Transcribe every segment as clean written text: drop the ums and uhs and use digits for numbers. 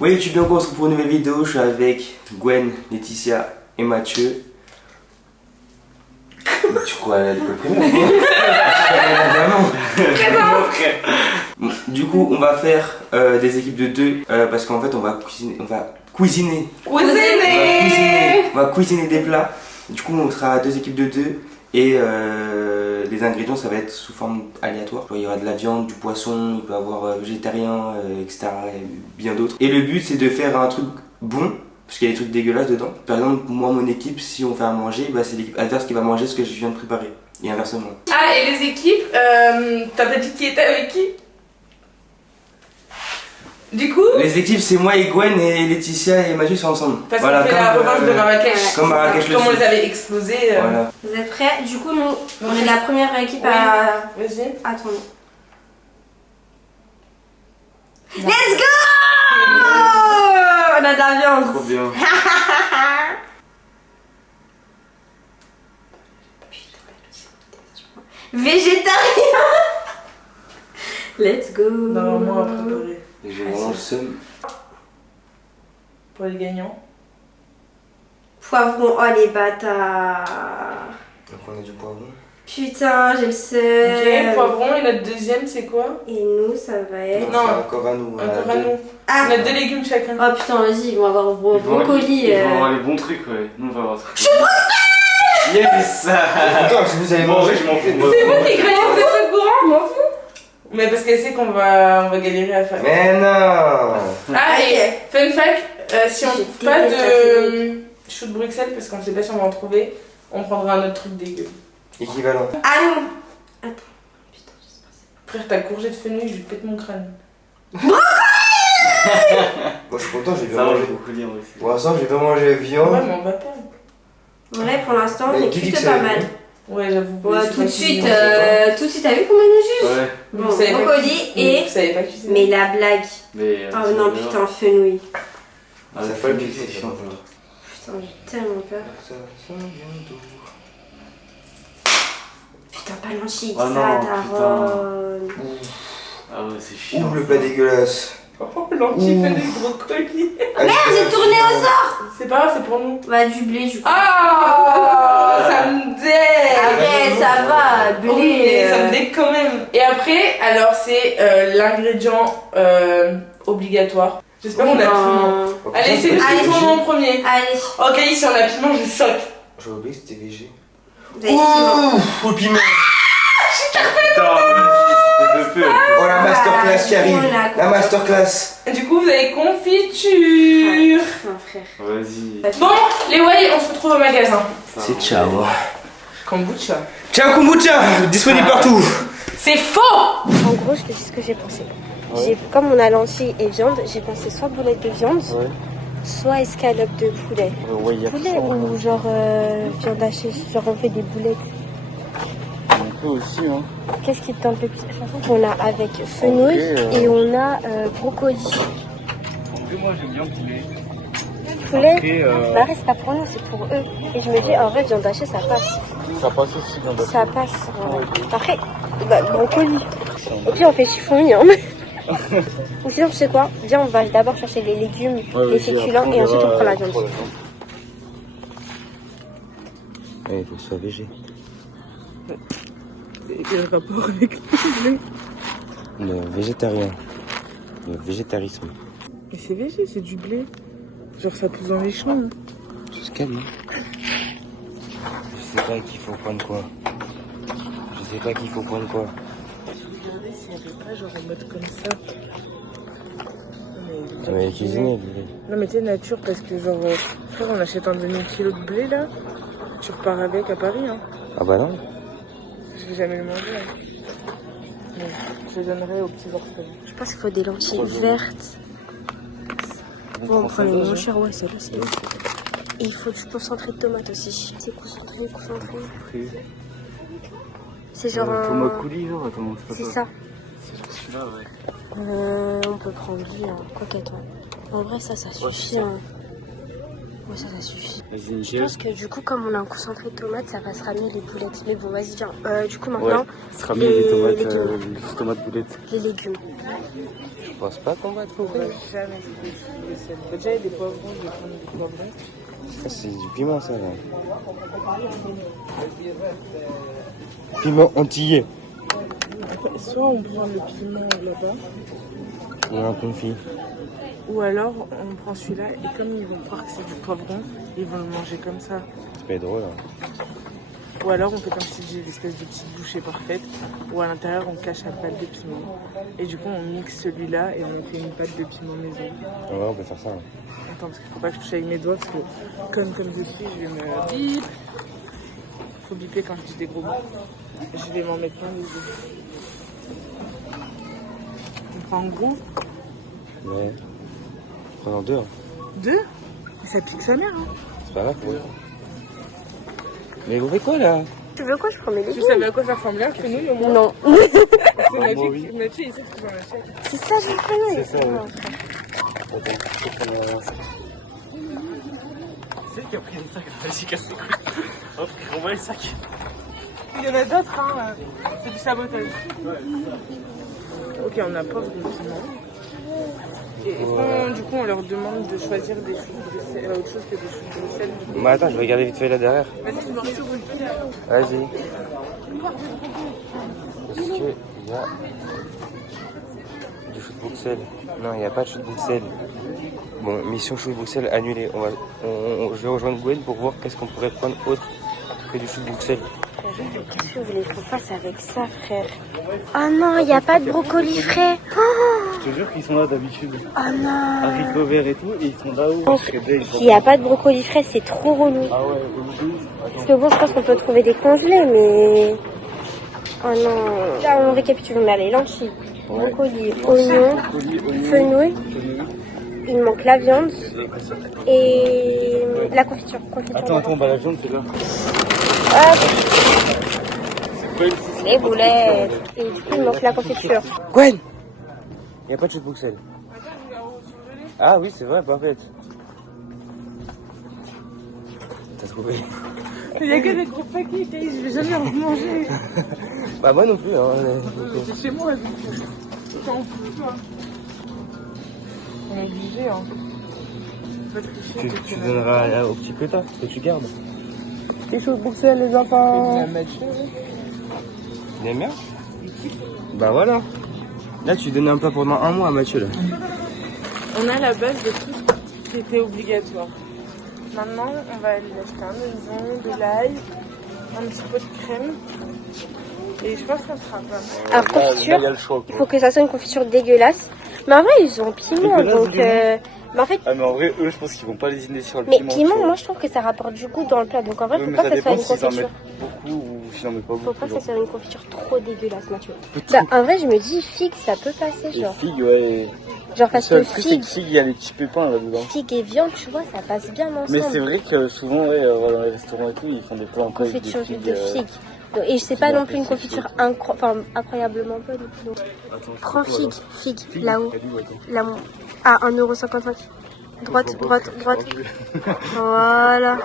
Oui, YouTube, donc on se retrouve pour une nouvelle vidéo. Je suis avec Gwen, Laetitia et Mathieu. Tu crois à l'école primaire? Du coup, on va faire des équipes de 2 parce qu'en fait, on va cuisiner des plats. Du coup, on sera 2 équipes de 2 et les ingrédients, ça va être sous forme aléatoire. Il y aura de la viande, du poisson, il peut y avoir végétarien, etc. et bien d'autres. Et le but, c'est de faire un truc bon. Parce qu'il y a des trucs dégueulasses dedans. Par exemple, moi, mon équipe, si on fait à manger, bah, c'est l'équipe adverse qui va manger ce que je viens de préparer. Et inversement. Ah, et les équipes, t'as pas dit qui était avec qui? Du coup les équipes, c'est moi et Gwen et Laetitia et Mathieu sont ensemble. Parce qu'on fait la revanche de Marrakech. Comme Marrakech le Comme on les avait explosés. Voilà. Vous êtes prêts? Du coup, nous, on est la première équipe à... Vas-y. Attends. Let's go! On a de la viande. Trop bien. Végétarien. Let's go. Normalement à préparer. Et j'ai vraiment le seum. Pour les gagnants. Poivron, oh les bâtards. Donc on a du poivron. Putain, j'ai le seum. Ok, poivron, et notre deuxième c'est quoi? Et nous, ça va être... Non. Encore à nous. Encore à nous. Ah. On a 2 légumes chacun. Oh putain, vas-y, ils vont avoir brocoli. Ils vont avoir les bons trucs, ouais. Nous, on va avoir trucs. Yes. Attends, si vous allez manger, je m'en fous. C'est vous qui gagnez, vous êtes au courant? Je m'en fous. Mais parce qu'elle sait qu'on va galérer à faire. Mais non. Ah, et Ok. fun fact, si on Je trouve pas déteste la de chou de Bruxelles, parce qu'on sait pas si on va en trouver, on prendra un autre truc dégueu. Équivalent. À nous. Attends. Putain, j'espère que Frère, ta courgette fenouil, je lui pète mon crâne. Moi je suis content, j'ai bien Ça mange mangé. beaucoup lire aussi. Pour l'instant, j'ai pas mangé viande. Ouais, mais on va pas. c'est... Ouais, pour l'instant, on Mais est qui dit plutôt que pas ça mal. Ouais, j'avoue. Ouais, c'est tout de pas suite, cuisiner. tout de suite, t'as vu comment on est juste? Ouais, Vous Bon, savez pas brocoli cuisiner. et... Vous savez pas cuisiner. Mais la blague. mais. Oh non, putain, fenouil. Ah, Ça le fait le film, piquer, c'est ça. chiant. Putain, j'ai tellement peur. Putain, pas l'enchis, Oh ça, non, daronne. Ah ouais, c'est chiant. Ouvre le plat dégueulasse. Oh, l'anti fait des brocolis. Merde, j'ai tourné au sort. C'est pas grave, c'est pour nous. Bah, du blé, du coup. Ah, ça me dégue. Après, ça va, blé. Oui, ça me dégue quand même. Et après, alors c'est l'ingrédient obligatoire. J'espère qu'on a piment. Allez, c'est le Allez, piment en premier. Allez, Ok, si on a piment, je choque. J'ai oublié que c'était végé. vous avez piment. Ouh, au piment. Putain, c'était de peu. Oh, la masterclass qui arrive. Voilà. La masterclass. Du coup, vous avez confiture. Putain, frère. Vas-y. Bon, les Wai, on se retrouve au magasin. C'est ciao. Kombucha. Ciao kombucha, disponible partout. C'est faux. En gros, je te dis ce que j'ai pensé. Comme on a lentilles et viande, j'ai pensé soit boulette de viande, soit escalope de poulet. Ouais, y a Poulet ou genre viande hachée, genre on fait des boulettes. On peut aussi, hein. Qu'est-ce qui te tente le plus? On a avec fenouil et on a brocoli. Après, moi, j'aime bien le poulet. Poulet, Après, bah c'est pas pour nous, c'est pour eux. Et je me dis, en vrai, viande hachée, ça passe. ça passe aussi dans Ça passe. Ouais. Après, bah, brocoli. Et puis on fait chiffonnier. Hein. Ou sinon, tu sais quoi? Viens, on va d'abord chercher les légumes, les féculents et ensuite on prend la viande. Ouais, il faut que ce soit végé. Quel rapport avec Le végétarien. Le végétarisme. Mais c'est végé, c'est du blé. Genre ça pousse dans les champs. Hein. Tu se calmes, hein. Je sais pas qu'il faut prendre quoi. Regardez s'il n'y avait pas genre en mode comme ça. Mais cuisiner, Non mais t'es nature parce que genre frère on achète un demi-kilo de blé là. Tu repars avec à Paris hein. Ah bah non. Je vais jamais le manger. Hein. Mais je le donnerai aux petits orphelins. Je pense qu'il faut des lentilles vertes. Bon, on prend les moins chers, ouais, celle-là, c'est bon. Et il faut du concentré de tomate aussi. C'est concentré. C'est genre Thomas Coulis, genre, attends, C'est ça. C'est genre celui-là, ouais. On peut prendre lui, hein. Quoi qu'attends. En vrai, ça suffit. Hein. Ouais, ça suffit. Vas-y, Je pense que du coup, comme on a un concentré de tomates, ça passera mieux les boulettes. Mais bon, vas-y, viens. Du coup, maintenant, ce sera mieux les tomates boulettes. les légumes. Je pense pas qu'on va trouver. Jamais trouvé de sel. Déjà, il y a des poivrons, je vais prendre des poivrons. Ça, c'est du piment, ça, là. Piment antillais. Soit on prend le piment là-bas, Ou un confit. ou alors on prend celui-là et comme ils vont croire que c'est du poivron, ils vont le manger comme ça. C'est pas drôle, hein. Ou alors on fait comme si j'ai l'espèce de petite bouchée parfaite, ou à l'intérieur on cache la pâte de piment. Et du coup on mixe celui-là et on fait une pâte de piment maison. Ouais, on peut faire ça. Hein. Attends, parce qu'il faut pas que je touche avec mes doigts, parce que comme je suis, je vais me bip. Faut biper quand je dis des gros mots. Je vais m'en mettre plein les yeux. On prend en gros Ouais. Prenons deux. Hein. 2. Mais ça pique sa mère, hein. C'est pas grave pour eux. Mais vous faites quoi là? Tu veux quoi? Je prends mes Tu légumes. savais à quoi ça ressemblait? Fais-nous le moins. Non. C'est Mathieu, moi, oui. Mathieu, il sait ce qu'il va acheter. C'est ça, je connais. C'est ça, ouais. Attends, je peux prendre un sac. C'est qui a pris le sac? Vas-y, casse les couilles. Hop, on va les sacs. Il y en a d'autres, hein. C'est du sabotage. Ok, on a pauvre de piment. Et du coup, on leur demande de choisir des choux de Bruxelles, autre chose que des choux de Bruxelles. Bah attends, je vais regarder vite fait là derrière. Vas-y, tu m'en choux Bruxelles. Vas-y. Est-ce qu'il y a du chou de Bruxelles? Non, il n'y a pas de chou de Bruxelles. Bon, mission chou de Bruxelles annulée. Je vais rejoindre Gwen pour voir qu'est-ce qu'on pourrait prendre autre que du chou de Bruxelles. Qu'est-ce que vous voulez qu'on fasse avec ça, frère? Oh non, il n'y a pas de brocoli frais. Oh, Je te jure qu'ils sont là d'habitude. non. Haricots verts et tout, et ils sont là-haut. S'il n'y a pas de brocoli frais, c'est trop relou. Ah ouais, Parce que bon, je pense qu'on peut trouver des congelés, mais... Oh non. Là, on récapitule. On a les lentilles, brocoli, oignons, fenouil. Il manque la viande et la confiture. Attends, bah la viande c'est là. Hop, les boulettes. Et du coup, il manque la confiture. Gwen! Il n'y a pas de chou de Bruxelles. Ah oui, c'est vrai, pas bête. T'as trouvé? Il n'y a que des gros paquets, je vais jamais en manger. Bah moi non plus, hein. C'est chez moi, donc t'en fous, toi. On est obligé, hein. Pas tricher, Tu donneras au petit pétard que tu gardes. les choses Bruxelles, les enfants. Il aime bien? Bah voilà. Là, tu donnes un plat pendant un mois à Mathieu, là. On a la base de tout ce qui était obligatoire. Maintenant, on va aller acheter un oignon, de l'ail, un petit pot de crème. Et je pense qu'on sera pas mal. Alors, Là, confiture, il y a le choix. il faut que ça soit une confiture dégueulasse. Mais en vrai, ils ont piment, Dégueulasse, donc... dégueulasse. Mais en fait, Ah mais en vrai, eux, je pense qu'ils vont pas lésiner sur le mais piment. piment, tu vois. moi, je trouve que ça rapporte du goût dans le plat. Donc en vrai, Ouais, faut mais pas ça que ça soit dépend une s'ils en confiture. mettent beaucoup ou s'ils en mettent pas Faut beaucoup. pas que ça genre. soit une confiture trop dégueulasse, Mathieu. Bah, en vrai, je me dis, figue, ça peut passer, Et genre. figues, ouais. Genre, parce Le que truc, c'est figue, que figue, il y a les petits pépins là-dedans. figue et viande, tu vois, ça passe bien ensemble. Mais c'est vrai que souvent, ouais, voilà, dans les restaurants et tout, ils font des plats en place de Confiture figues. de figue. Donc, et je sais pas figue non plus une confiture incroyablement bonne. Donc, prends figue, figue, là-haut. Là, à 1,55 €. Droite. Voilà.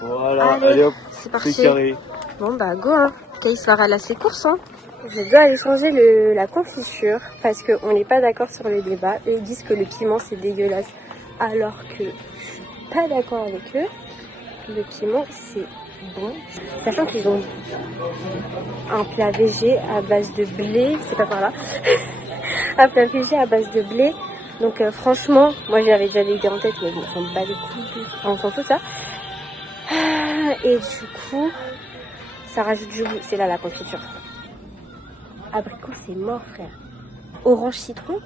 Voilà, Allez, allez hop, c'est c'est parti. carré. Bon bah go hein. Caïs va à ses courses hein. Je dois aller changer la confiture parce qu'on n'est pas d'accord sur le débat et ils disent que le piment c'est dégueulasse alors que je suis pas d'accord avec eux. Le piment c'est bon. Sachant qu'ils ont un plat végé à base de blé, c'est pas par là. Un plat végé à base de blé. Donc franchement, moi j'avais déjà l'idée en tête mais bon, on s'en bat les couilles, on s'en fout ça. Et du coup, ça rajoute du goût. C'est là la confiture. Abricot, c'est mort, frère. Orange citron.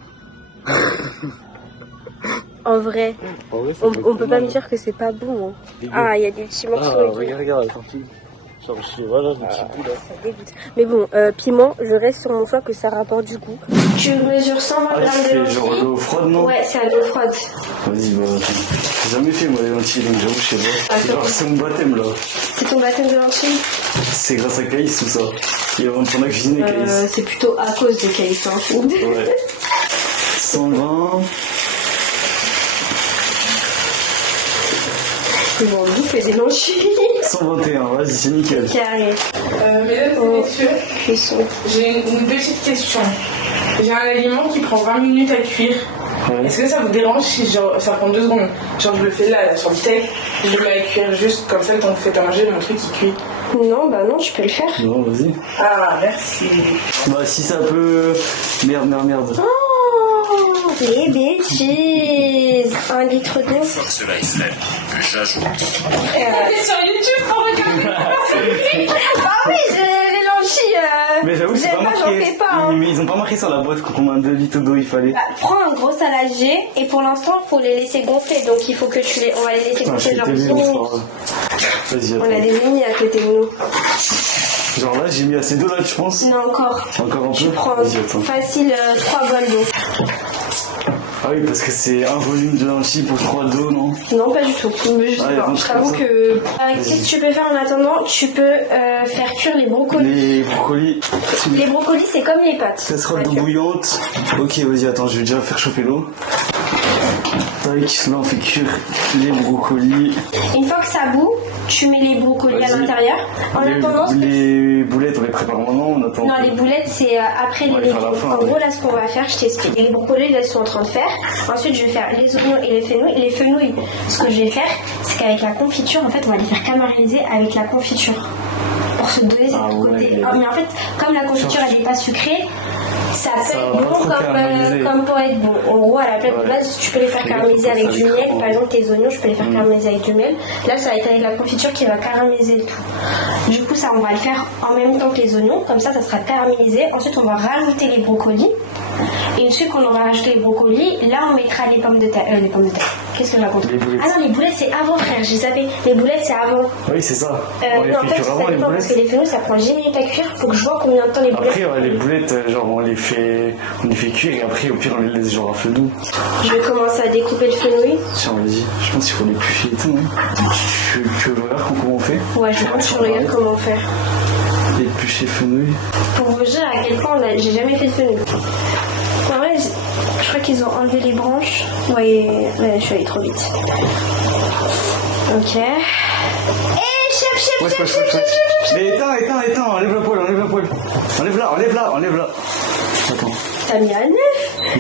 En vrai, En vrai, ça on doit peut être pas mal. me dire que c'est pas bon. Hein. Dégueu. Ah, il y a des petits morceaux. Ah, et tout. regarde, attends, fille. Genre, voilà, le petit bout là. Ça dégoûte. Mais bon, piment, je reste sur mon choix que ça rapporte du goût. Tu mesures 120 Ah, grammes de c'est lentilles. genre l'eau froide, non? Ouais, c'est à l'eau froide. Vas-y, bah, attends. J'ai jamais fait, moi, les lentilles, donc j'avoue, je sais pas. Attends. Genre, c'est mon baptême, là. C'est ton baptême de lentilles C'est grâce à Caïs, tout ça. Il va me prendre à cuisiner, Caïs. C'est plutôt à cause de Caïs. Hein. Ouais. 120. Ils vont bouffer des lanchis. 121, vas-y, c'est nickel. Carré. Mesdames et messieurs, Cuisson. j'ai une petite question. J'ai un aliment qui prend 20 minutes à cuire. Ouais. Est-ce que ça vous dérange si genre, ça prend 2 secondes? Genre je le fais là sur le steak, je le mets à cuire juste comme ça, le temps que vous faites à manger, mon truc il cuit. Non, bah non, je peux le faire. Non, vas-y. Ah, merci. Bah, si ça peut. Merde. Oh, les bêtises. 1 litre d'eau. Cela est cela. J'ajoute. Sur YouTube pour regarder. Ah oui, les lanchis. Mais j'avoue, c'est pas j'en marqué. fais pas. Hein. Mais ils ont pas marqué sur la boîte combien de litres d'eau il fallait. Bah, prends un gros saladier et pour l'instant, il faut les laisser gonfler. Donc il faut que tu les. On va les laisser Putain, gonfler je genre suis 10 télé, minutes. Vas-y, On a attends. des ennemis à côté de nous. Genre là, j'ai mis assez d'eau là, je pense. Non, encore. Encore un Tu peu. prends Vas-y, attends. facile 3 bols d'eau. Ah oui, parce que c'est un volume de lentilles pour 3 d'eau, non? Non, pas du tout. Mais je sais Ah, pas. donc, Je t'avoue comme ça. que. Qu'est-ce que tu peux faire en attendant? Tu peux faire cuire les brocolis. Les brocolis. Les brocolis, c'est comme les pâtes. Casserole d'eau bouillante. Ok, vas-y, attends, je vais déjà faire chauffer l'eau. Tac, là on fait cuire les brocolis. Une fois que ça bout, tu mets les brocolis à Vas-y. l'intérieur. En attendant, Les boulettes, on les prépare maintenant, on attend. non, les boulettes, c'est après On va les les faire à la légumes. fin, En ouais. gros, là, ce qu'on va faire, je t'explique. Les brocolis, là, ils sont en train de faire. Ensuite, je vais faire les oignons et les fenouils. Les fenouils, ce que je vais faire, c'est qu'avec la confiture, en fait, on va les faire carameliser avec la confiture. Pour se donner cette Ah ouais. côté. Ah, mais en fait, comme la confiture, elle n'est pas sucrée, ça peut Ça être va pas bon trop comme, caraméliser. comme pour être bon. En gros, à la place de Ouais. base, tu peux les faire Mais caraméliser là, faut avec pas du ça miel. avec Par exemple, tes oignons, je peux les faire Mm. caraméliser avec du miel. Là, ça va être avec la confiture qui va caraméliser le tout. Du coup, ça, on va le faire en même temps que les oignons. Comme ça sera caramélisé. Ensuite, on va rajouter les brocolis. Et une fois qu'on aura rajouté les brocolis, là, on mettra les pommes de terre. Les pommes de terre. Qu'est-ce que je raconte? Les boulettes. Ah non, les boulettes, c'est avant, frère. J'ai zappé. Les boulettes, c'est avant. Oui, c'est ça. On les Non, en fait fait, cuire ça avant les dépend parce que boulettes. les fenouils, ça prend 10 minutes à cuire. Faut que je vois combien de temps les boulettes. Après, ouais, les boulettes, genre on les fait cuire et après, au pire, on les laisse genre à feu doux. Je vais commencer à découper le fenouil. Tiens, vas-y, je pense qu'il faut les éplucher et tout, hein. Tu veux voir comment on fait? Ouais, je pense que je regarde comment faire. Éplucher fenouil. Pour vous dire à quel point j'ai jamais fait de fenouil. En vrai, je crois qu'ils ont enlevé les branches. Ouais, je suis allée trop vite. Ok. Chef. Ouais, mais éteins, enlève la poêle. Enlève-la. Attends. T'as mis à 9.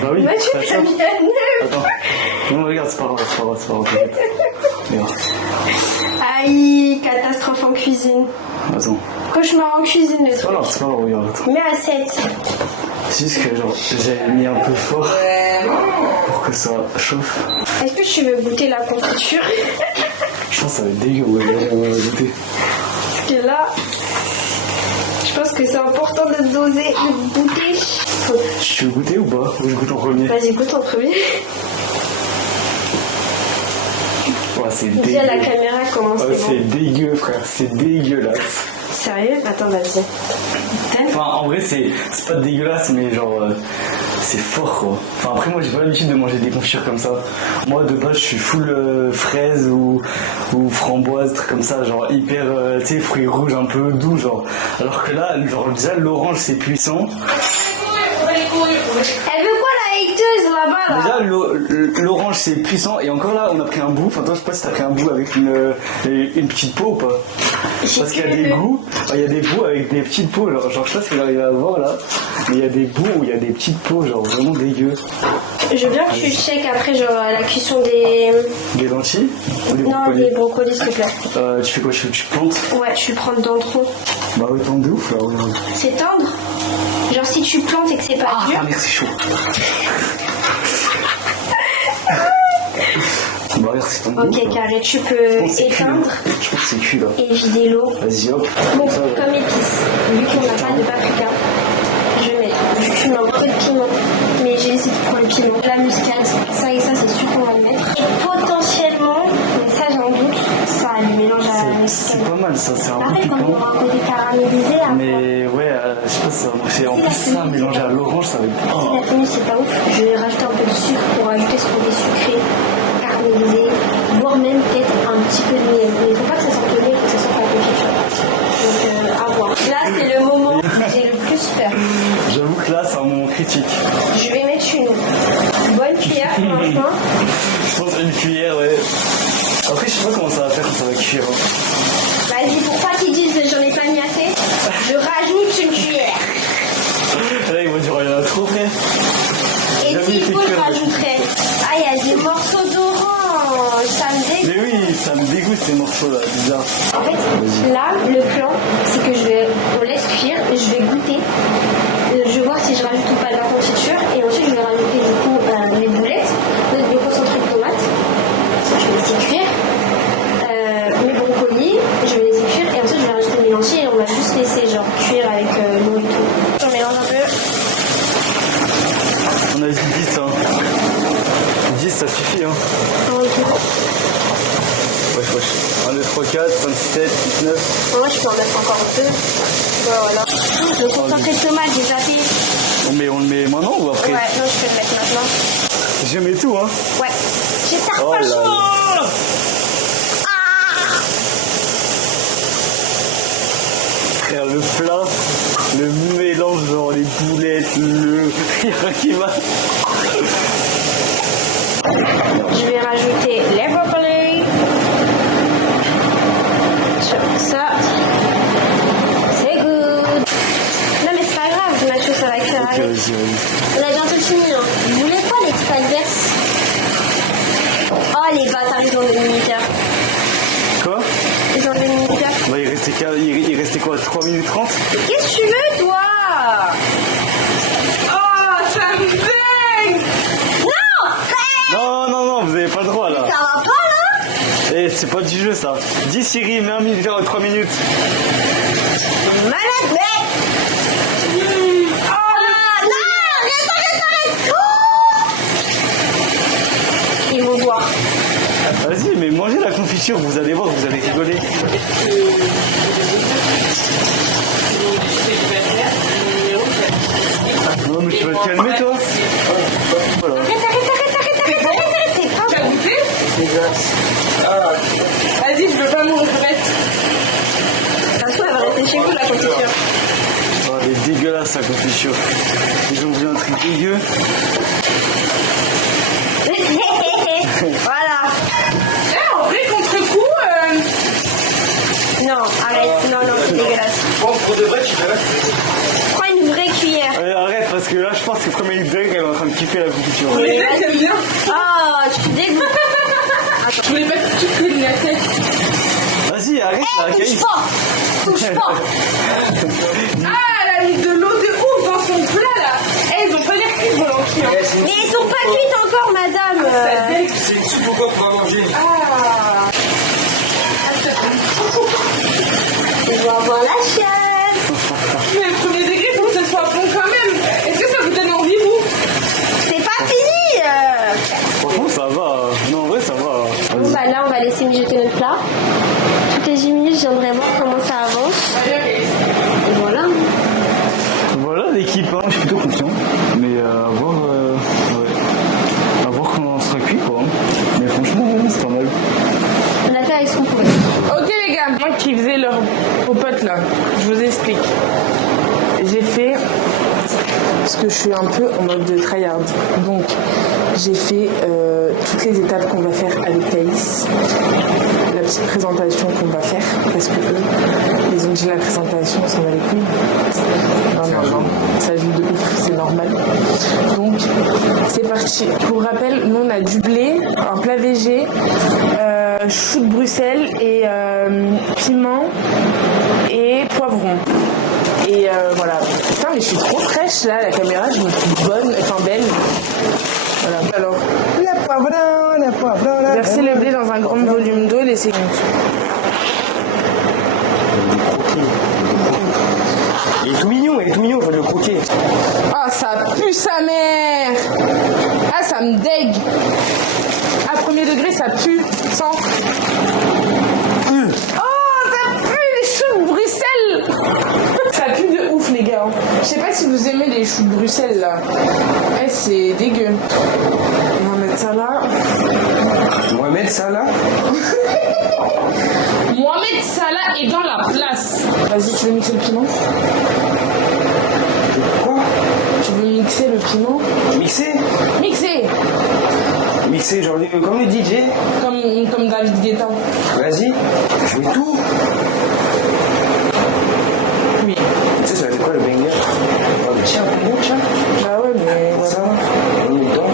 Bah oui, Moi, tu c'est t'as ça. mis à 9. Attends. Non, regarde, c'est pas grave. Regarde. Aïe, catastrophe en cuisine. Attends. Cauchemar en cuisine, le C'est pas truc. grave, regarde. Mets à 7. C'est juste que genre, j'ai mis un peu fort pour que ça chauffe. Est-ce que tu veux goûter la confiture? Je pense que ça va être dégueu, ouais, on va goûter. Parce que là, je pense que c'est important de doser, de goûter. Tu veux goûter ou pas? Ou je goûte en premier? Vas-y, goûte en premier. Ouais, c'est Dis à la dégueu. caméra comment Ouais, c'est c'est bon. dégueu, frère, c'est dégueulasse. Sérieux? Attends, vas-y. Enfin, en vrai, c'est pas dégueulasse, mais genre, c'est fort, quoi. Enfin, après, moi, j'ai pas l'habitude de manger des confitures comme ça. Moi, de base, je suis full fraise ou framboise, trucs comme ça, genre hyper, tu sais, fruits rouges un peu doux, genre. Alors que là, genre, déjà, l'orange, c'est puissant. Elle veut quoi la hateuse là-bas là? Déjà, l'orange, c'est puissant. Et encore là, on a pris un bout. Enfin, toi, je sais pas si t'as pris un bout avec une petite peau ou pas. Parce qu'il y a des goûts. Il y a des bouts avec des petites peaux. Genre, je sais pas si vous arrivez à voir là. Mais il y a des bouts où il y a des petites peaux, genre vraiment dégueu. Je veux bien que tu check après, genre la cuisson des. Des lentilles ou des Non, brocolis. des brocolis s'il te plaît. Tu fais quoi? Tu plantes? Ouais, tu le prends dans le tronc. Bah, autant de ouf là. Ouais. C'est tendre? Genre si tu plantes et que c'est pas dur. Ah, merde, c'est chaud. Bah, regarde, c'est ton Ok, carré, tu peux c'est cuit, là. éteindre Je pense que c'est cuit là. et vider l'eau. Vas-y, hop. Bon, Ça, ouais. comme épice, vu qu'on n'a pas de paprika, je vais mettre du piment, peu de piment, mais j'hésite pour le piment. La muscade, ça et ça, c'est sûr qu'on va le mettre. Et potentiellement, mais ça j'ai un doute, ça le mélange à la C'est muscade. pas mal ça, c'est un peu Après, quand il y piquant. aura un côté caramélisé, après, Mais ouais, je sais pas si ça va marcher. En Si, plus, la ça fenouil, mélangé c'est à pas- l'orange, ça va être. si la fenouil c'est pas ouf, je vais rajouter un peu de sucre pour ajouter ce côté sucré, caramélisé, voire même peut-être un petit peu de miel. Mais il faut pas que ça sorte le miel, il faut que ça sorte la confiture. Donc à voir. Là c'est le moment où j'ai le plus peur. J'avoue que là, c'est un moment critique. Je vais mettre une bonne cuillère pour l'instant. Je pense une cuillère, ouais. Après, je je sais pas comment ça va faire quand ça va cuire. Vas-y, pour pas qu'ils disent j'en ai pas mis assez, je rajoute une cuillère. Là, ils vont dire, il y en a trop, frère. Et s'il faut, je rajouterai. Ah, il y a des morceaux d'orange, ça me dégoûte. Mais oui, ça me dégoûte ces morceaux là, bizarre. En fait, là, le plan, c'est que on laisse cuire, je vais goûter. Je vais voir si je rajoute ou pas de la confiture. Et ensuite, je vais rajouter du coup les boulettes, le concentré de tomate. Je vais laisser cuire. Mes brocolis, je vais laisser cuire. Et ensuite, je vais rajouter le mélange et on va juste laisser genre cuire avec l'eau et tout. On mélange un peu. On a dit 10, hein. 10, ça suffit, hein. Ok. Wesh. 1, 2, 3, 4, 5, 6, 7, 8, 9. Moi, je peux en mettre encore 2. Voilà. Le concentré de tomate, j'ai tapé. On le met maintenant ou après? Ouais, non, je peux le mettre maintenant. Je mets tout, hein. Ouais. J'ai tard Oh pas là chaud. là. Frère, le plat, le mélange, genre les boulettes, le rien qui va. Je vais rajouter les brocolis. Ça, c'est good. Non, mais c'est pas grave, Mathieu, ça va cuire avec. Vas-y. On a bientôt fini, hein. Vous voulez pas les trucs adverses? Oh, les bâtards, ils ont des minuteurs. Quoi? Ils ont des minuteurs. Bah, il restait quoi, 3 minutes 30? Qu'est-ce que tu veux, toi? Oh, ça me dingue! Non, vous avez pas le droit là. Ça va pas, là? Eh, c'est pas du jeu ça. Dis Siri, mets un minuteur à 3 minutes. Malade, mec! Oh non! Arrête! Ils vont voir. Vas-y, mais mangez la confiture, vous allez voir, vous allez rigoler. Non, mais tu vas te calmer toi. Voilà. Arrête! C'est pas Tu as goûté? Vas-y, je veux pas mourir, répète. De toute façon, elle va rester chez vous, la confiture. Oh, elle est dégueulasse la confiture. Ils ont vu un truc dégueu. Voilà. Eh, en vrai, contre-coup, Non, arrête. Non, c'est dégueulasse. Bon, pour de vrai, tu fais là. Prends une vraie cuillère. Arrête, parce que là, je pense que premier degré, elle est en train de kiffer la confiture. les mecs, j'aime bien. Oh, tu dégoûtes. Je voulais pas que tu cuis la tête. Vas-y, arrête la Touche caïs. pas. Touche pas. Ah, elle a mis de l'eau de ouf dans son plat, là. Eh, ils ont pas l'air cuits, vos lentilles, hein. Mais ils sont pas cuites encore, madame. Ça dégue. C'est une soupe ou quoi pour manger? Ah. Je dois avoir la chienne. Mais le premier degré, faut que ce soit bon quand même. Est-ce que ça vous donne envie, vous? C'est pas fini. Franchement, ça va. Non, en vrai, ça va. Bon, bah là, on va laisser mijoter notre plat. Toutes les 10 minutes, j'aimerais voir comment ça avance. Et voilà. Voilà l'équipe, hein, je suis plutôt confiant. Mais à voir, à voir comment on sera cuit, quoi. Mais franchement, c'est pas mal. On a fait avec ce qu'on pouvait. Ok les gars, moi qui faisais leur popote là, je vous explique. J'ai fait, parce que je suis un peu en mode de tryhard, donc j'ai fait toutes les étapes qu'on va faire avec Thaïs, la petite présentation qu'on va faire, parce que eux, ils ont dit la présentation, ça va les couilles. Non, ça joue de ouf, c'est normal. Donc c'est parti. Pour rappel, nous on a du blé, un plat végé, chou de Bruxelles et piment et poivron. Et voilà. Putain, mais je suis trop fraîche là, la caméra, je me trouve bonne, enfin belle. Voilà. Alors, La poivron. verser le blé dans un grand volume d'eau et laisser cuire. Il est tout mignon, je vais le croquer. Ah, ça pue sa mère! Ah, ça me dégue! À premier degré, ça pue. Sens. Oh, ça pue les choux de Bruxelles! Ça pue de ouf, les gars. Je sais pas si vous aimez les choux de Bruxelles, là. Eh, c'est dégueu. On va mettre ça là. Mohamed Salah. Mohamed Salah est dans la place. Vas-y, tu veux mixer le piment? Quoi? Tu veux mixer le piment? Mixer? Mixer! Mixer genre comme le DJ. Comme David Guetta. Vas-y, je mets tout. Oui. Tu sais, ça va être quoi le banger? Oh, mais tiens, bon, tiens. Bah ouais, mais voilà. On est dedans.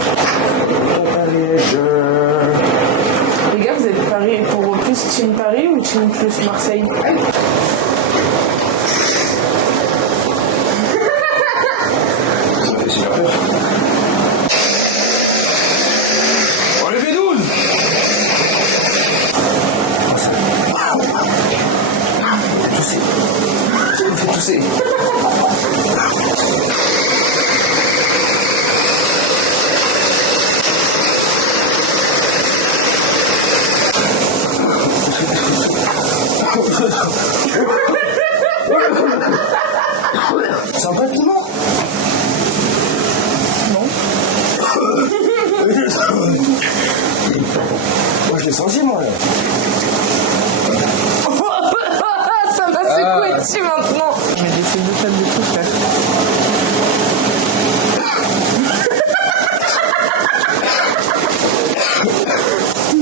Les gars, vous êtes Paris pour plus Team Paris ou Team plus Marseille? Ça fait super peur. Enlevez 12. Tousser. Je me fais tousser. C'est un vrai piment. Non. Moi je l'ai senti moi là. Ça m'a secoué dessus maintenant. Je vais essayer de faire de tout faire.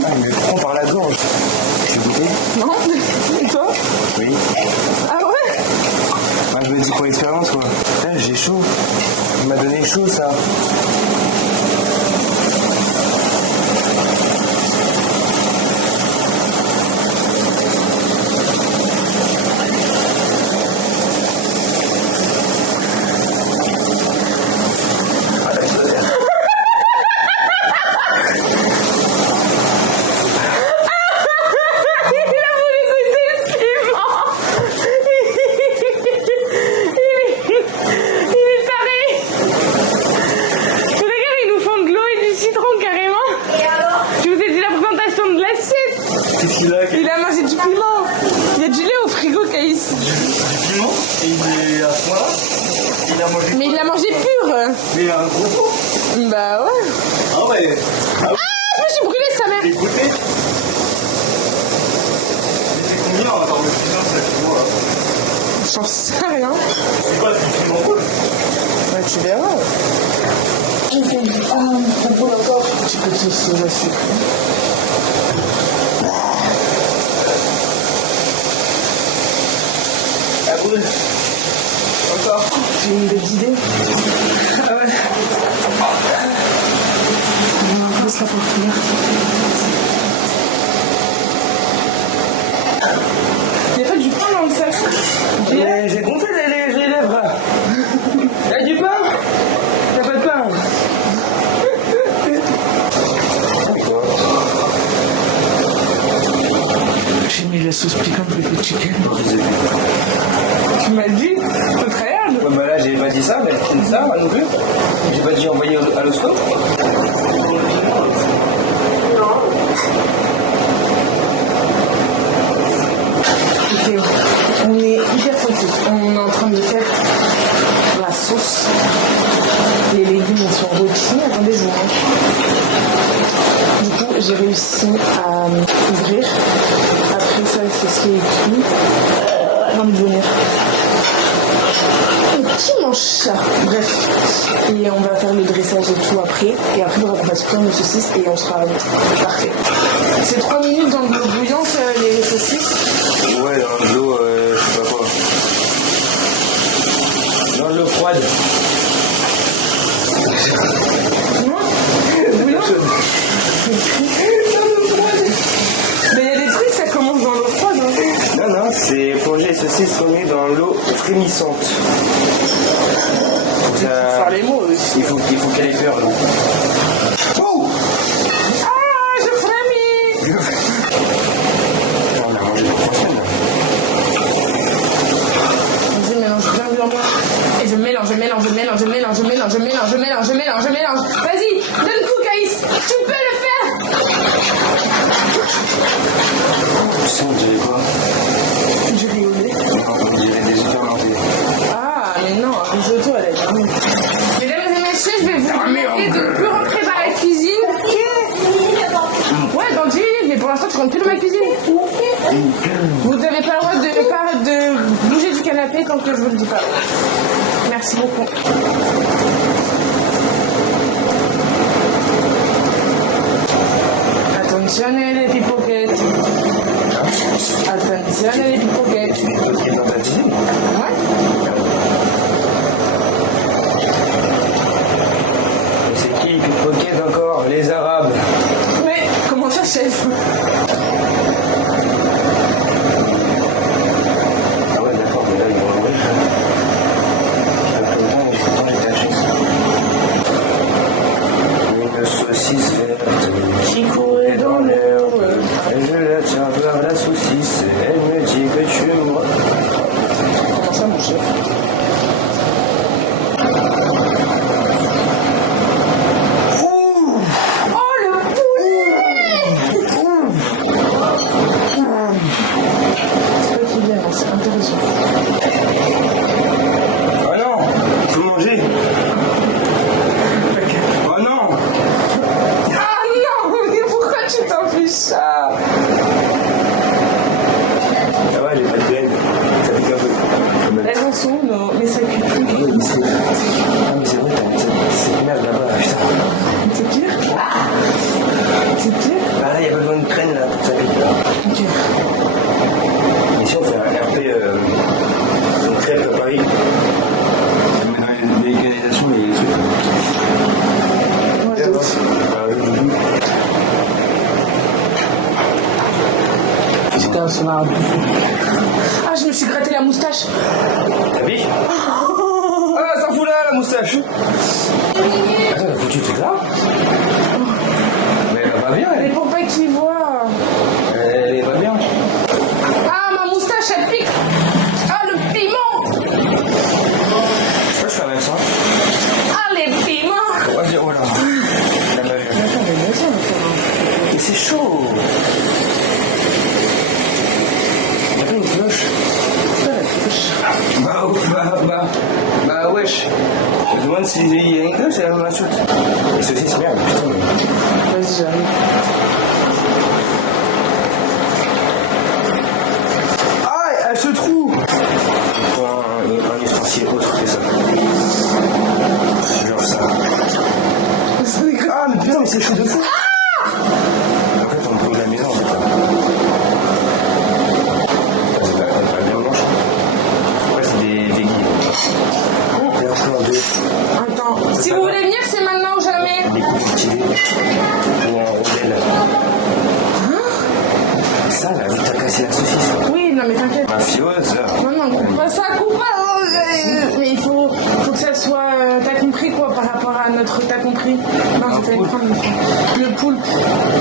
Ah, il me prend par la gorge. Je suis goûté. Non? Et toi? Oui. Ah ouais? Ah, je me dis pour l'expérience quoi. Putain, j'ai chaud. Il m'a donné chaud ça. Qu'est-ce qu'il a? Il a mangé du piment. Il y a du lait au frigo, Caïs. Du piment? Et il est à ce point-là? Il a mangé. Mais il l'a mangé pur. Mais il a un gros pot. Bah ouais. Ah ouais. Ah oui. Je me suis brûlée, sa mère. T'es goûté? Mais c'est combien en termes de piment ça tu vois là? J'en sais rien. C'est quoi, c'est du piment rouge? Ouais, tu verras. Un peu encore. Un petit peu de sauce à sucre. Ah brûle. Encore. J'ai une belle idée. Ah ouais. Laisse-la pour finir. Il n'y a pas du pain dans le sac. J'ai gonflé les lèvres. Y'a du pain? Y'a pas de pain? J'ai mis la sauce piquante avec le chicken. Tu m'as dit? C'est très hard. Ouais, bah là, j'ai pas dit ça, mais c'est ça, moi non plus. J'ai pas dit envoyer à l'hosto. Ok, on est hyper focus. On est en train de faire la sauce. Les légumes sont rôtis. Attendez, je vous montre. Du coup, j'ai réussi à ouvrir. Après ça, c'est ce qui est écrit. Avant de venir. Qui mange ça? Bref. Et on va faire le dressage et tout après. Et après, on va passer plein de saucisses et on sera parfait. C'est 3 minutes dans l'eau bouillante, les saucisses. Ouais, dans de l'eau, je sais pas quoi. Dans de l'eau froide. Non? Bouillante? Mais il y a des trucs, ça commence dans l'eau froide. Hein. Non, non, c'est plonger les saucisses remis dans l'eau frémissante. Faire les mots aussi. Il faut qu'elle ait peur, là. Oh! Ah, je frémis! On a mangé pour 3 semaines, là. Je mélange bien bien. Et je mélange. Vas-y, donne coup, Caïs. Tu peux le faire. Ça, on dirait quoi? Du rigoler. Non, on dirait des supermarchés. Ah, mais non, un risotto, elle est bien. Mesdames et messieurs, je vais vous demander de plus rentrer dans la cuisine. Ouais, dans 10 minutes, mais pour l'instant, tu rentres plus dans ma cuisine. Vous n'avez pas le droit de bouger du canapé tant que je vous le dis pas. Merci beaucoup. Attenzione les pickpockets. Attenzione les pickpockets. Ouais. C'est qui les pickpockets encore? Les Arabes. Mais comment ça, chef? Ah ouais, d'accord, mais là, ils vont l'ouvrir. Une saucisse verte qui courait dans l'herbe. Et je la tiens vers la saucisse. Elle me dit que tu es moi. Comment ça, mon chef? C'est intéressant. Oh non, faut manger. Oh non. Ah non, mais pourquoi tu t'enfiches ça? Ça va, j'ai pas de graine. Ça pique un peu. Elles en sont, non, mais ça cuit plus. Ah mais c'est vrai, c'est merde là-bas, putain. C'est pire? C'est pire? Ah là, y'a pas besoin de graine là, ça pique là. Ok. Mais si on fait un RP, une crêpe à Paris, on met dans les canalisations et les trucs. Ouais, de ouf. Putain, ça m'a bouffé. Ah, je me suis gratté la moustache. T'as vu? Ah, s'en fout là, la moustache. Attends, t'as foutu tout là? Mais elle va bien, Mais elle. pour pas qu'il voit. Elle va bien. Ah, ma moustache, elle pique. Ah, le piment. Pourquoi je fais un accent? Ah, les piments. Oh là. Elle m'a vu. Mais c'est chaud. Y'a pas une cloche? Bah wesh. Je me demande s'il y a une cloche et elle m'insulte. Et ceci c'est merde, putain. Vas-y, j'arrive. Ah, elle se trouve. Il faut un ustensile autre que ça. Genre ça. Ah mais putain, mais c'est chaud de fou. En fait on brûle la maison en fait. C'est pas bien blanche. Ouais, c'est des guides. Et un plan de... Attends, si vous voulez venir, c'est maintenant ou jamais. Des coups stylés. Ou en rondelle. Ça là, vu que t'as cassé la saucisse. Oui, non mais t'inquiète. Mafieuse. Non, coupe pas ça, coupe pas. Mais il faut que ça soit. T'as compris quoi par rapport à notre. T'as compris? Non, j'ai failli prendre le poulpe.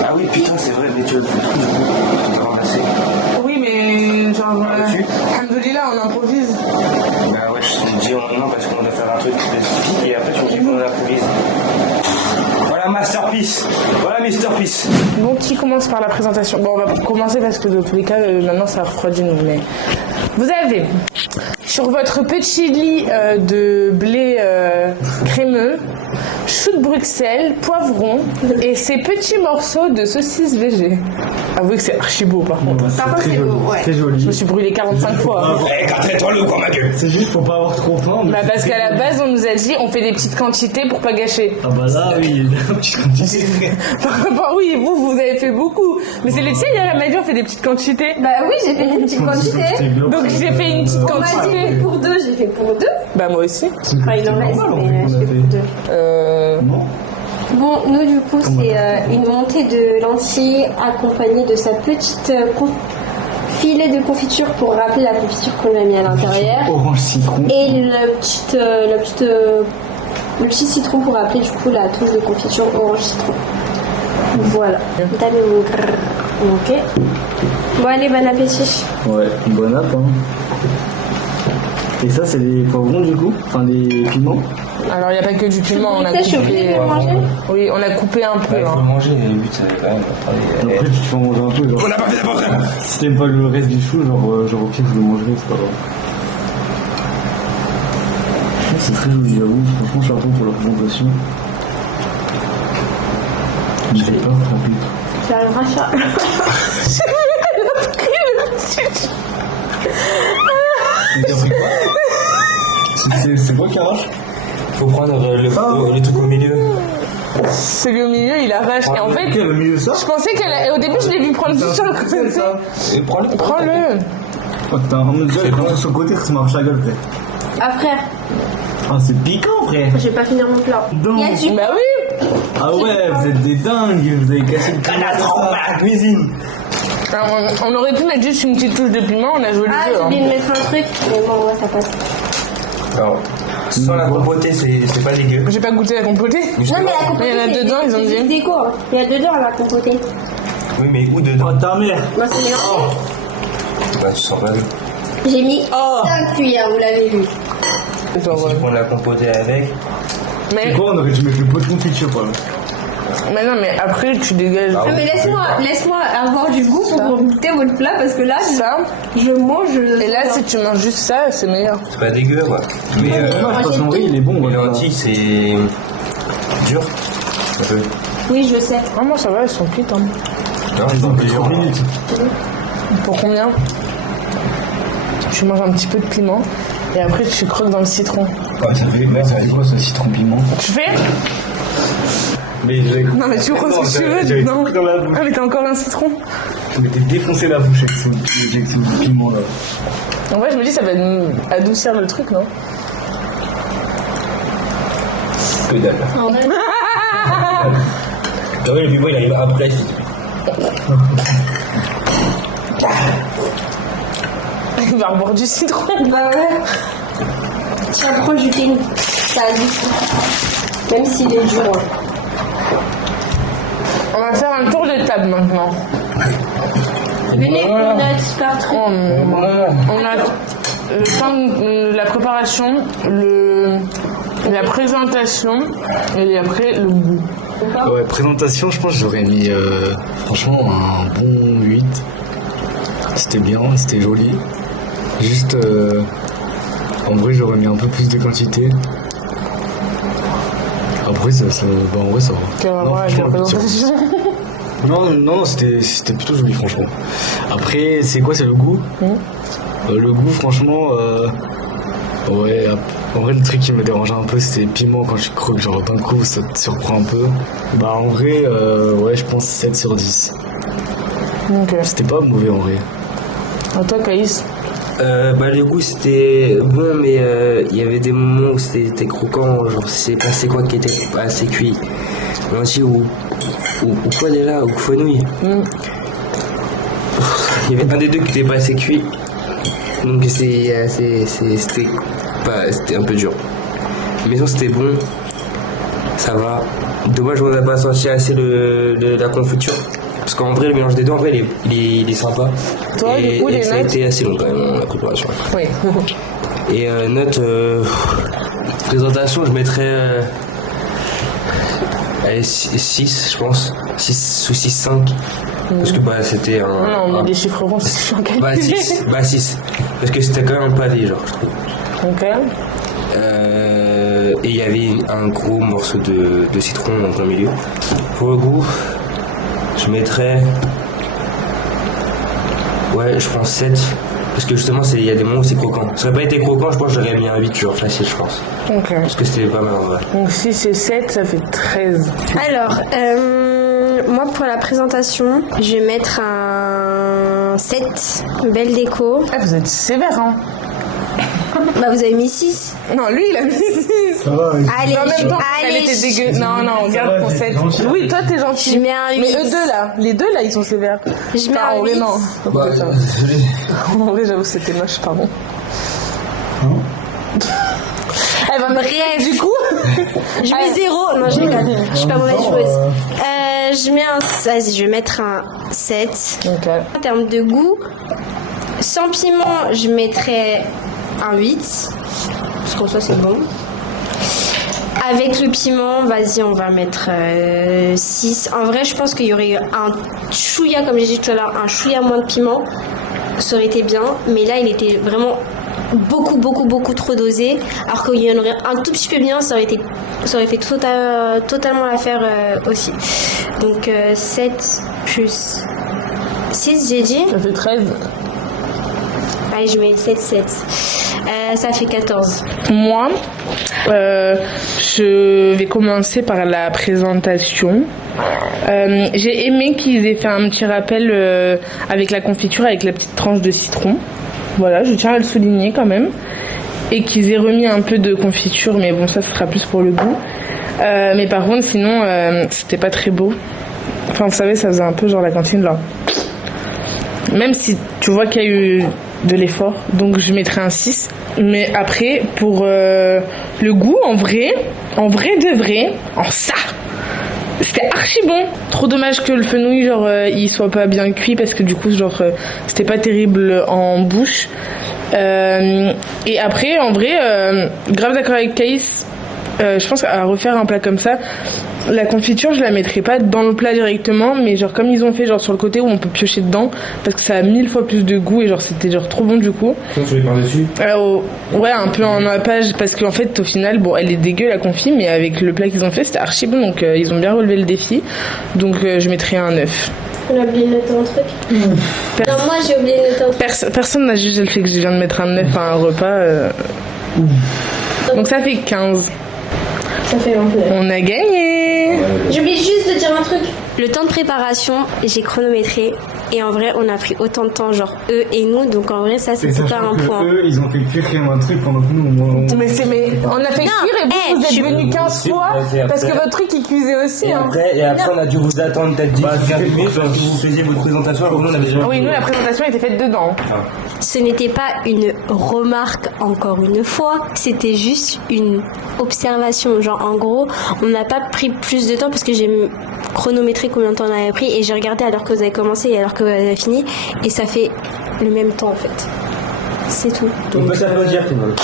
Ah oui, putain, c'est vrai, mais tu as le truc, on peut ramasser. Oui, mais genre. Alhamdoulilah, on improvise. Bah ouais, je te dis non parce qu'on doit faire un truc spécifique et après tu me dis qu'on improvise. Voilà Masterpiece. Voilà Masterpiece. Bon, qui commence par la présentation? Bon, on va commencer parce que dans tous les cas, maintenant ça refroidit nous. Mais vous avez sur votre petit lit de blé crémeux, chou de Bruxelles, poivron et ces petits morceaux de saucisse végé. Avouez que c'est archi beau par contre. Par contre, c'est beau, ouais. Très joli. Je me suis brûlé 45 fois. Eh, garde-toi le quoi ma gueule. C'est juste pour pas avoir trop faim. mais Bah c'est parce très qu'à la joli. base on nous a dit on fait des petites quantités pour pas gâcher. Ah bah là, oui, un petit quantité. Par rapport, oui, vous avez fait beaucoup. Mais c'est le tien, il y a la magie, on fait des petites quantités. Bah oui, j'ai fait des petites quantités. Donc j'ai fait une petite On m'a dit quantité. pour deux, j'ai fait pour deux. Bah moi aussi. Enfin, il en reste, normal, mais on je a fais fait. pour deux. Non. Bon, nous du coup, c'est une montée de lentilles accompagnée de sa petite filet de confiture pour rappeler la confiture qu'on a mis à l'intérieur. Orange citron. Et le petit citron pour rappeler du coup la touche de confiture orange citron. Voilà. T'as le grrr. Ok. Bon allez, bon appétit. Ouais, bon app, hein. Et ça, c'est des poivrons du coup? Enfin, des piments? Alors il n'y a pas que du piment, on a Ça, je suis coupé. obligée de le manger. Oui, on a coupé un peu. Il faut Hein. manger, le but c'est quand même. Après, tu te fais manger un peu. Genre, On n'a pas fait d'abord. si t'aimes pas le reste du chou, genre ok, je le mangerai, c'est pas grave. C'est très joli, j'avoue. Franchement, chapeau pour la présentation. J'ai peur, en plus. J'arriverai à ça. C'est quoi qui arrache? Faut prendre le truc au milieu. Celui au milieu, il arrache. Et en fait, Au milieu de ça. je pensais qu'elle. Au début, je l'ai vu prendre tout sur le côté. Et prends-le. Prends-le. Oh, t'as un déjà, il prend sur le côté, ça marche à gueule, frère. Ah frère, Ah, c'est piquant, frère. je vais pas finir mon plat. Non. Y a du Bah oui. Ah ouais, vous êtes des dingues, vous avez cassé le canard à la cuisine. Alors, on aurait pu mettre juste une petite touche de piment, on a joué Ah, le j'ai jeu. oublié de mettre un truc. Mais bon, ouais, ça passe. Alors, sans la compotée, c'est pas dégueu. J'ai pas goûté la compotée. Non, mais la compotée. Mais il y en a c'est- dedans, ils ont c'est dit. juste déco. Hein. Il y a dedans la compotée. Oui, mais où dedans? Oh, ta mère. Moi, c'est mélangé. Bah, tu sens pas. J'ai mis 5 cuillères, vous l'avez vu. Genre, Tu prends la compotée avec. mais, Bon, on aurait dû mettre le pot de confiture, quoi. mais non, mais après, tu dégages. Non, mais laisse-moi avoir du goût pour goûter votre plat parce que là, Ça. je mange. Et là, si tu manges juste ça, c'est meilleur. C'est pas dégueu, quoi. Mais Dommage, parce qu'en vrai, il est bon, les voilà. lentilles, c'est dur. Un peu. Oui, je sais. Ah, moi, ça va, elles sont cuites. Hein. Non, Ils ont non, pris 30 minutes. Pour combien? Tu manges un petit peu de piment et après, tu croques dans le citron. Ah, ça fait quoi ce citron piment? Tu fais? Mais j'ai. Non, mais tu croques ce que tu veux. J'avais Non. tout dans la bouche. Ah, mais t'as encore un citron. Je m'étais défoncé la bouche avec ce piment là. En vrai, je me dis, ça va adoucir le truc, non? que dalle. En vrai. Ah oui, le piment, il arrive après. Il va reboire du citron. Bah ouais. Tiens, prends du thé. Ça a dit. Même s'il est dur. Hein. On va faire un tour de table maintenant. Venez, on a par truc. On a le temps de la préparation, la présentation et après le goût. Ouais, présentation, je pense que j'aurais mis franchement un bon 8. C'était bien, c'était joli. Juste, en vrai, j'aurais mis un peu plus de quantité. Après, bah, en vrai, ça va. Quel Non, rapport avec la franchement, présentation? Non, c'était plutôt joli, franchement. Après, c'est quoi, c'est le goût. Le goût, franchement, ouais, en vrai, le truc qui me dérangeait un peu, c'était le piment quand tu croques, genre d'un coup, ça te surprend un peu. Bah, en vrai, ouais, je pense 7 sur 10. Ok. C'était pas mauvais, en vrai. À toi, Caïs? Bah le goût c'était bon, mais il y avait des moments où c'était croquant, genre c'est passé quoi qui était pas assez cuit. Lentilles ou quoi déjà, ou fenouil. Il y avait un des deux qui était pas assez cuit, donc c'était un peu dur. Mais sinon c'était bon, ça va. Dommage qu'on n'a pas senti assez la confiture. Parce qu'en vrai, le mélange des deux, en vrai, il est sympa. Toi, du coup, les ça a notes été assez long quand même, la préparation. Oui. Et note présentation, je mettrais 6, je pense. 6 ou 6,5. Parce que bah, c'était un. Non, on met des chiffres ronds, c'est chiant à Bah, calculer. 6. Bah, 6. Parce que c'était quand même un pâté, genre, je trouve. Ok. Et il y avait un gros morceau de citron en plein milieu. Pour le goût, je mettrais. Ouais, je pense 7. Parce que justement, il y a des moments où c'est croquant. Ça aurait pas été croquant, je pense que j'aurais mis un 8 genre facile, je pense. Ok. Parce que c'était pas mal en vrai. Donc 6 et 7, ça fait 13. Alors, moi pour la présentation, je vais mettre un 7. Belle déco. Ah, vous êtes sévère, hein? Bah, vous avez mis 6. Non, lui, il a mis 6. Ça va, oui. Allez, En même temps, elle allez. était dégueu. Non, on garde ton 7. Oui, toi, t'es gentil. Je mets un 8. Mais eux deux, là, les deux, là, ils sont sévères. Je mets Enfin, un en vrai, 8. non. Bah, désolé. En vrai, j'avoue, c'était moche, pardon. Elle va me rire du coup. Je mets 0. Non, je rigole. Je suis pas mauvaise joueuse. Je mets un. Vas-y, je vais mettre un 7. Ok. En termes de goût, sans piment, je mettrais un 8. Parce qu'en soi, c'est bon. Avec le piment, vas-y, on va mettre 6. En vrai, je pense qu'il y aurait eu un chouïa, comme j'ai dit tout à l'heure, un chouïa moins de piment. Ça aurait été bien. Mais là, il était vraiment beaucoup trop dosé. Alors qu'il y en aurait un tout petit peu bien, ça aurait fait totalement l'affaire aussi. Donc 7 plus 6, j'ai dit. Ça fait 13. Allez, je mets 7. Ça fait 14. Moi, je vais commencer par la présentation. J'ai aimé qu'ils aient fait un petit rappel avec la confiture, avec la petite tranche de citron. Voilà, je tiens à le souligner quand même. Et qu'ils aient remis un peu de confiture, mais bon, ça sera plus pour le goût. Mais par contre, sinon, c'était pas très beau. Enfin, vous savez, ça faisait un peu genre la cantine là. Même si tu vois qu'il y a eu de l'effort, donc je mettrais un 6. Mais après, pour le goût, en vrai de vrai, en ça, c'était archi bon. Trop dommage que le fenouil, genre, il soit pas bien cuit parce que du coup, genre, c'était pas terrible en bouche. Et après, en vrai, grave d'accord avec Caïs. Je pense à refaire un plat comme ça, la confiture je la mettrais pas dans le plat directement, mais genre comme ils ont fait genre sur le côté où on peut piocher dedans, parce que ça a 1000 fois plus de goût et genre c'était genre trop bon du coup. Toi tu les par dessus. Ouais, un peu en nappage, parce qu'en fait au final bon elle est dégueu la confi, mais avec le plat qu'ils ont fait c'était archi bon, donc ils ont bien relevé le défi, donc je mettrais un 9. On a oublié de noter un truc. Non, moi j'ai oublié de noter un truc. Personne n'a jugé le fait que je viens de mettre un 9 à un repas. Donc ça fait 15. Ça fait 29. On a gagné. J'oublie juste de dire un truc. Le temps de préparation, j'ai chronométré. Et en vrai, on a pris autant de temps, genre eux et nous. Donc en vrai, ça, c'était pas un point. Eux, ils ont fait cuire un truc pendant que nous, on... Mais on a fait cuire et vous êtes venus 15 fois parce que votre truc il cuisait aussi. Et après on a dû vous attendre peut-être 10 minutes parce que vous faisiez votre présentation alors que nous on avait déjà... Oui, nous la présentation était faite dedans. Ce n'était pas une remarque, encore une fois. C'était juste une observation. Genre en gros, on n'a pas pris plus de temps parce que j'ai chronométré combien de temps on avait pris et j'ai regardé alors que vous avez commencé et alors que vous avez fini et ça fait le même temps en fait. C'est tout. On peut s'applaudir tout le monde.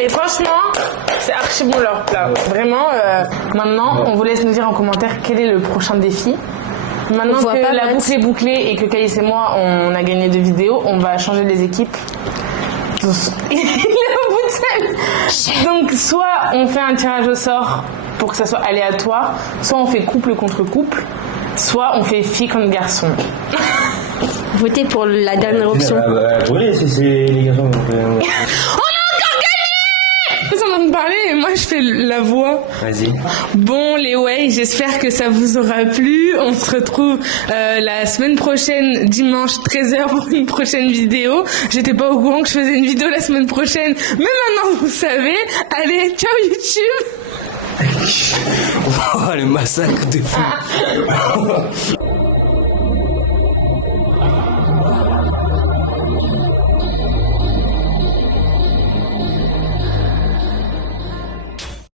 Et franchement, c'est archi bon leur plat. Vraiment, maintenant, on vous laisse nous dire en commentaire quel est le prochain défi. Maintenant que la boucle est bouclée et que Caïs et moi, on a gagné 2 vidéos, on va changer les équipes. Il est au bout de scène. Donc, soit on fait un tirage au sort pour que ça soit aléatoire, soit on fait couple contre couple, soit on fait fille contre garçon. Votez pour la dernière option. Oui, c'est les garçons. On me parler et moi je fais la voix. Vas-y. Bon les way, j'espère que ça vous aura plu. On se retrouve la semaine prochaine, dimanche 13h pour une prochaine vidéo. J'étais pas au courant que je faisais une vidéo la semaine prochaine, mais maintenant vous savez. Allez, ciao YouTube. Oh, le massacre de fou.